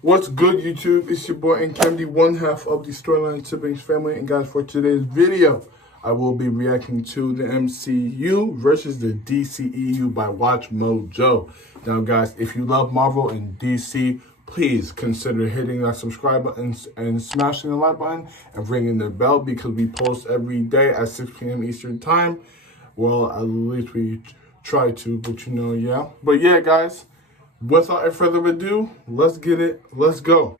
What's good, YouTube? It's your boy Mcu, one half of the Storyline Siblings family. And guys, for today's video, I will be reacting to the MCU versus the DCEU by Watch Mojo. Now, guys, if you love Marvel and DC, please consider hitting that subscribe button and smashing the like button and ringing the bell, because we post every day at 6 p.m. Eastern Time. Well, at least we try to, but you know, yeah. But yeah, guys, without further ado, let's get it. Let's go.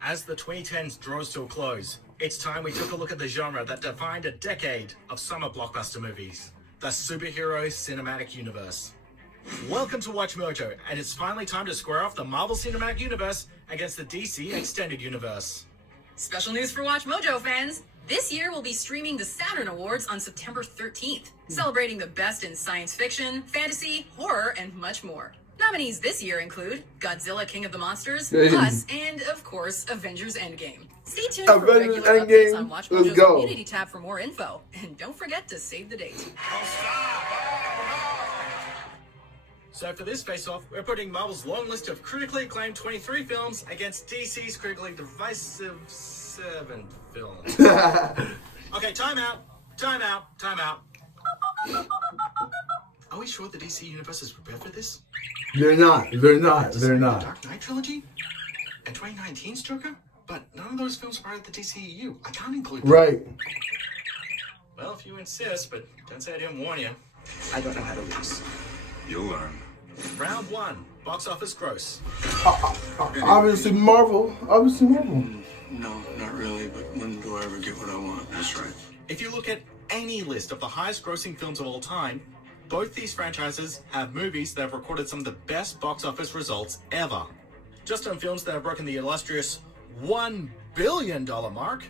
As the 2010s draws to a close, it's time we took a look at the genre that defined a decade of summer blockbuster movies, the superhero cinematic universe. Welcome to Watch Mojo, and it's finally time to square off the Marvel Cinematic Universe against the DC Extended Universe. Special news for Watch Mojo fans! This year we'll be streaming the Saturn Awards on September 13th, celebrating the best in science fiction, fantasy, horror, and much more. Nominees this year include Godzilla King of the Monsters, Us, and of course, Avengers Endgame. Stay tuned for regular updates on Watch Mojo's community tab for more info, and don't forget to save the date. So for this face-off, we're putting Marvel's long list of critically acclaimed 23 films against DC's critically divisive 7 films. Okay, time out. Are we sure the DC universe is prepared for this? They're not. The Dark Knight trilogy and 2019's Joker, but none of those films are part of the DCEU. I can't include them. Right. Well, if you insist, but don't say I didn't warn you. I don't know how to lose. You'll learn. Round 1, box office gross. Obviously Marvel. No, not really, but when do I ever get what I want? That's right. If you look at any list of the highest grossing films of all time, both these franchises have movies that have recorded some of the best box office results ever. Just on films that have broken the illustrious $1 billion mark,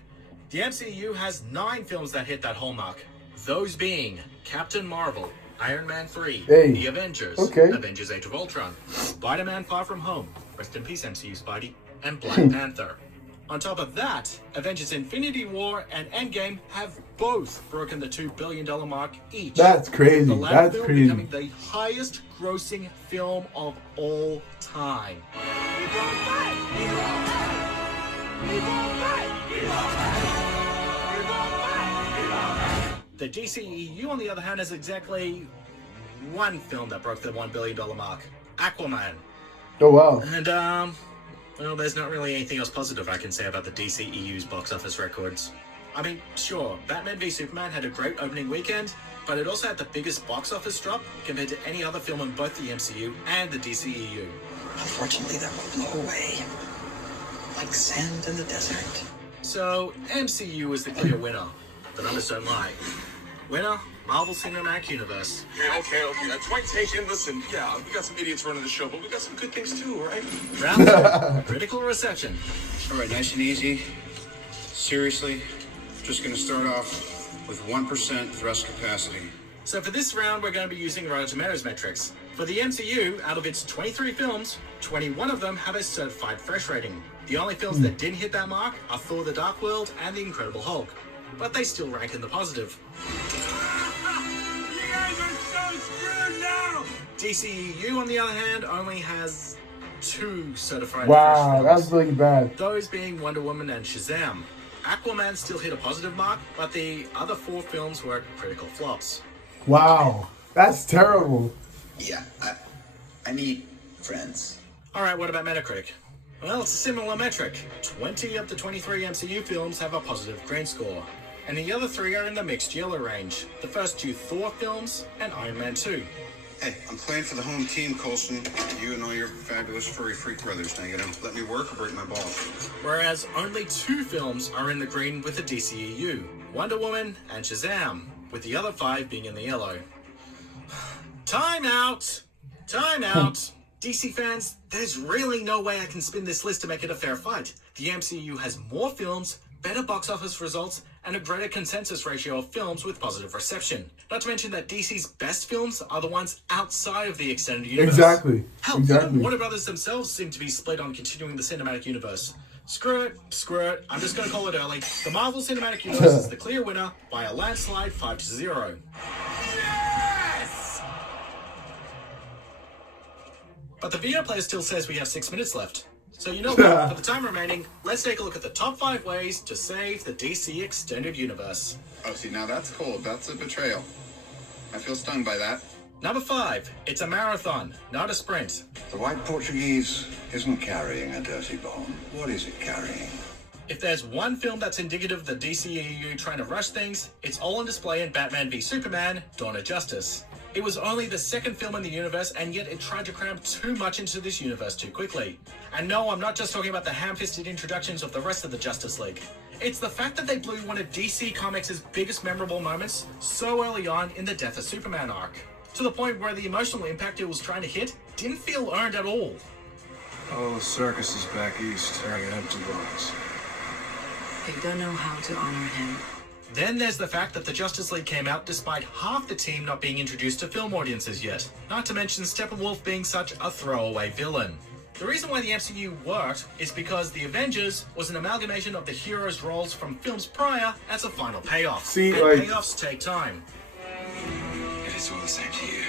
the MCU has 9 films that hit that whole mark. Those being Captain Marvel, Iron Man 3, The Avengers, Avengers Age of Ultron, Spider-Man Far From Home, rest in peace MCU Spidey, and Black Panther. On top of that, Avengers Infinity War and Endgame have both broken the $2 billion mark each. That's crazy. The latter film becoming the highest grossing film of all time. The DCEU, on the other hand, has exactly one film that broke the $1 billion mark, Aquaman. Oh, wow. And, well, there's not really anything else positive I can say about the DCEU's box office records. I mean, sure, Batman v Superman had a great opening weekend, but it also had the biggest box office drop compared to any other film in both the MCU and the DCEU. Unfortunately, that will blow away, like sand in the desert. So, MCU is the clear winner. The numbers don't lie. Winner, Marvel Cinematic Universe. Okay. That's point taken. Listen, yeah, we got some idiots running the show, but we got some good things too, right? Round 2, critical reception. All right, nice and easy. Seriously, just going to start off with 1% thrust capacity. So for this round, we're going to be using Rotten Tomatoes metrics. For the MCU, out of its 23 films, 21 of them have a certified fresh rating. The only films that didn't hit that mark are Thor: The Dark World and The Incredible Hulk, but they still rank in the positive. You guys are so screwed now! DCEU, on the other hand, only has 2 certified fresh Wow, films. that's really bad. Those being Wonder Woman and Shazam. Aquaman still hit a positive mark, but the other 4 films were critical flops. Wow, that's terrible. Yeah, I need friends. Alright, what about Metacritic? Well, it's a similar metric. 20 of the 23 MCU films have a positive green score, and the other 3 are in the mixed yellow range. The first 2 Thor films and Iron Man 2. Hey, I'm playing for the home team, Coulson. You and all your fabulous furry freak brothers. Now you gonna let me work or break my balls? Whereas only 2 films are in the green with the DCEU. Wonder Woman and Shazam, with the other 5 being in the yellow. Time out! DC fans, there's really no way I can spin this list to make it a fair fight. The MCU has more films, better box office results, and a greater consensus ratio of films with positive reception. Not to mention that DC's best films are the ones outside of the extended universe. Exactly. Hell, even Warner Brothers themselves seem to be split on continuing the cinematic universe. Screw it. I'm just going to call it early. The Marvel Cinematic Universe is the clear winner by a landslide 5-0. But the video player still says we have 6 minutes left. So you know what, for the time remaining, let's take a look at the top 5 ways to save the DC Extended Universe. Oh, see, now that's cold. That's a betrayal. I feel stung by that. Number 5, it's a marathon, not a sprint. The white Portuguese isn't carrying a dirty bomb. What is it carrying? If there's one film that's indicative of the DCEU trying to rush things, it's all on display in Batman v Superman: Dawn of Justice. It was only the second film in the universe, and yet it tried to cram too much into this universe too quickly. And no, I'm not just talking about the ham-fisted introductions of the rest of the Justice League. It's the fact that they blew one of DC Comics' biggest memorable moments so early on in the Death of Superman arc, to the point where the emotional impact it was trying to hit didn't feel earned at all. Oh, the circus is back east, carrying empty bones. They don't know how to honor him. Then there's the fact that the Justice League came out despite half the team not being introduced to film audiences yet, not to mention Steppenwolf being such a throwaway villain. The reason why the MCU worked is because the Avengers was an amalgamation of the heroes' roles from films prior as a final payoff. See, and like, payoffs take time. If it's all the same to you,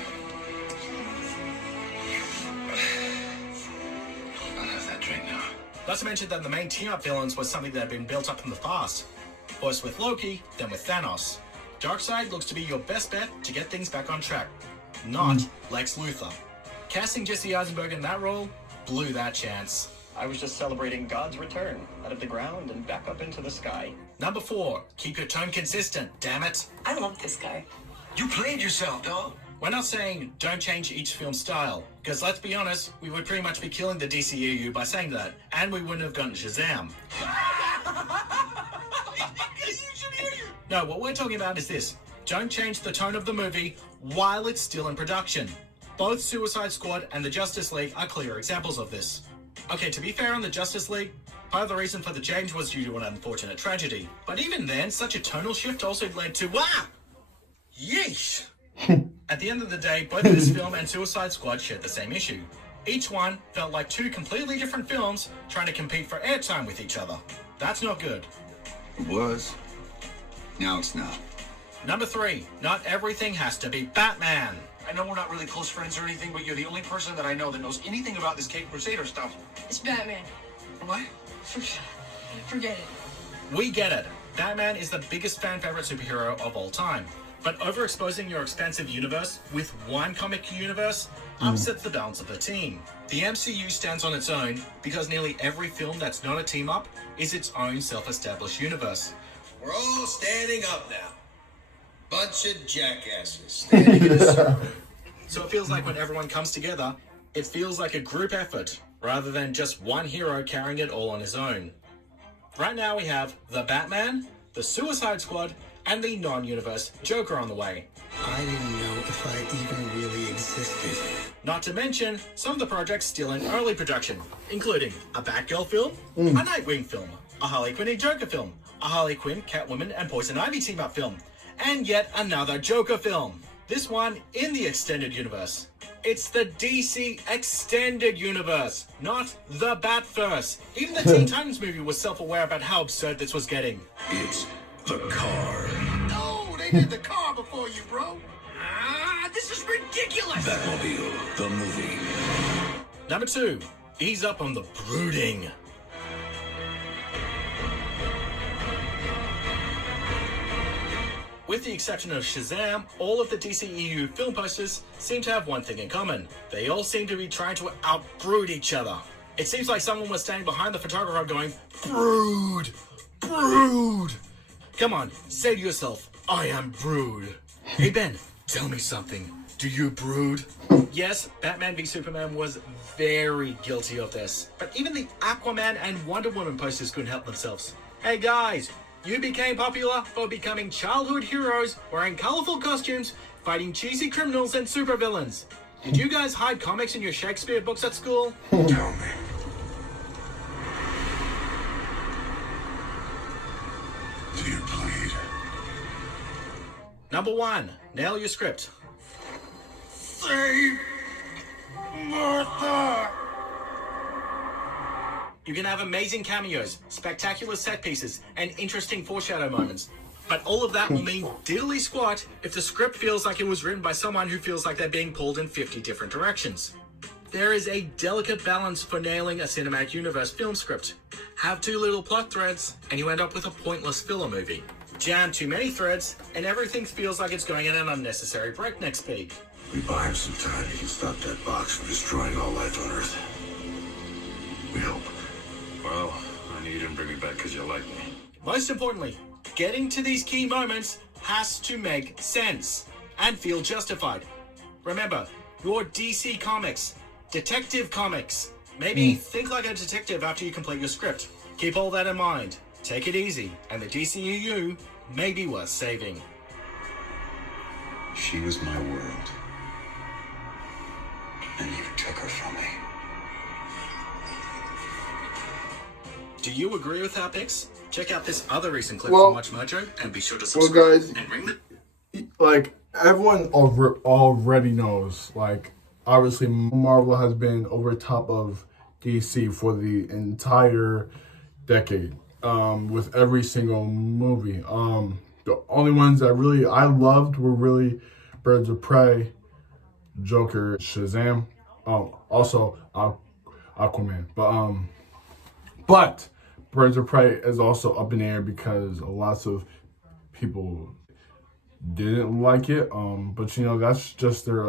I'll have that drink now. Not to mention that the main team-up villains was something that had been built up from the past. First with Loki, then with Thanos. Darkseid looks to be your best bet to get things back on track. Not Lex Luthor. Casting Jesse Eisenberg in that role blew that chance. I was just celebrating God's return out of the ground and back up into the sky. Number 4, keep your tone consistent, damn it. I love this guy. You played yourself, dog. We're not saying don't change each film's style, because let's be honest, we would pretty much be killing the DCEU by saying that, and we wouldn't have gotten Shazam. No, what we're talking about is this. Don't change the tone of the movie while it's still in production. Both Suicide Squad and the Justice League are clear examples of this. Okay, to be fair on the Justice League, part of the reason for the change was due to an unfortunate tragedy. But even then, such a tonal shift also led to yeesh! At the end of the day, both this film and Suicide Squad shared the same issue. Each one felt like two completely different films trying to compete for airtime with each other. That's not good. It was. Now it's not. Number 3, not everything has to be Batman. I know we're not really close friends or anything, but you're the only person that I know that knows anything about this Cape Crusader stuff. It's Batman. What? Forget it. We get it. Batman is the biggest fan favorite superhero of all time. But overexposing your expansive universe with one comic universe upsets the balance of the team. The MCU stands on its own because nearly every film that's not a team-up is its own self-established universe. We're all standing up now. Bunch of jackasses standing in a circle. So it feels like when everyone comes together, it feels like a group effort rather than just one hero carrying it all on his own. Right now we have the Batman, the Suicide Squad, and the non-universe Joker on the way. I didn't know if I even really existed. Not to mention some of the projects still in early production, including a Batgirl film, a Nightwing film, a Harley Quinn and Joker film, a Harley Quinn, Catwoman, and Poison Ivy team-up film, and yet another Joker film. This one in the extended universe. It's the DC Extended Universe, not the Batverse. Even the Teen Titans movie was self-aware about how absurd this was getting. It's the car. No, they did the car before you, bro. This is ridiculous. Batmobile, the movie. Number 2, ease up on the brooding. With the exception of Shazam, all of the DCEU film posters seem to have one thing in common. They all seem to be trying to out-brood each other. It seems like someone was standing behind the photographer going, "Brood! Brood!" Come on, say to yourself, "I am Brood." Hey Ben, tell me something. Do you brood? Yes, Batman v Superman was very guilty of this. But even the Aquaman and Wonder Woman posters couldn't help themselves. Hey guys, you became popular for becoming childhood heroes wearing colorful costumes, fighting cheesy criminals and supervillains. Did you guys hide comics in your Shakespeare books at school? Tell me. Do you bleed? Number 1, nail your script. Save Martha. You can have amazing cameos, spectacular set pieces, and interesting foreshadow moments. But all of that will mean diddly squat if the script feels like it was written by someone who feels like they're being pulled in 50 different directions. There is a delicate balance for nailing a cinematic universe film script. Have too little plot threads, and you end up with a pointless filler movie. Jam too many threads, and everything feels like it's going at an unnecessary breakneck speed. We buy him some time. He can stop that box from destroying all life on Earth. We hope. Well, I knew you didn't bring me back because you like me. Most importantly, getting to these key moments has to make sense and feel justified. Remember, your DC Comics, Detective Comics. Maybe think like a detective after you complete your script. Keep all that in mind. Take it easy, and the DCEU may be worth saving. She was my world. And you took her from me. Do you agree with our picks? Check out this other recent clip Well- from Watch Mojo, and be sure to Well, subscribe guys, and ring the... like everyone already knows, like obviously Marvel has been over top of DC for the entire decade, with every single movie. The only ones that really I loved were really Birds of Prey, Joker, Shazam, also Aquaman. But Birds of Prey is also up in the air because lots of people didn't like it. But you know, that's just their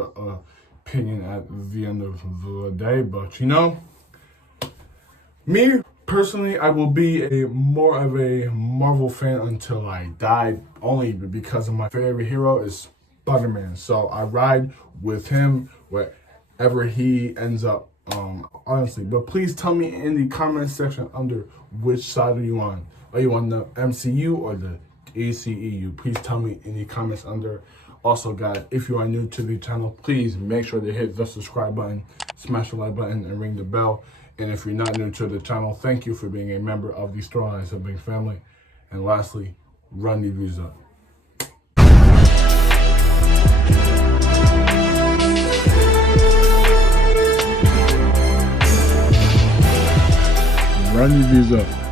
opinion at the end of the day. But you know, me personally, I will be more of a Marvel fan until I die, only because of my favorite hero is Spider-Man. So I ride with him wherever he ends up, honestly. But please tell me in the comment section under which side are you on. Are you on the MCU or the DCEU? Please tell me in the comments under. Also, guys, if you are new to the channel, please make sure to hit the subscribe button, smash the like button, and ring the bell. And if you're not new to the channel, thank you for being a member of the Storyline Sibling family. And lastly, run these views up. Run these views up.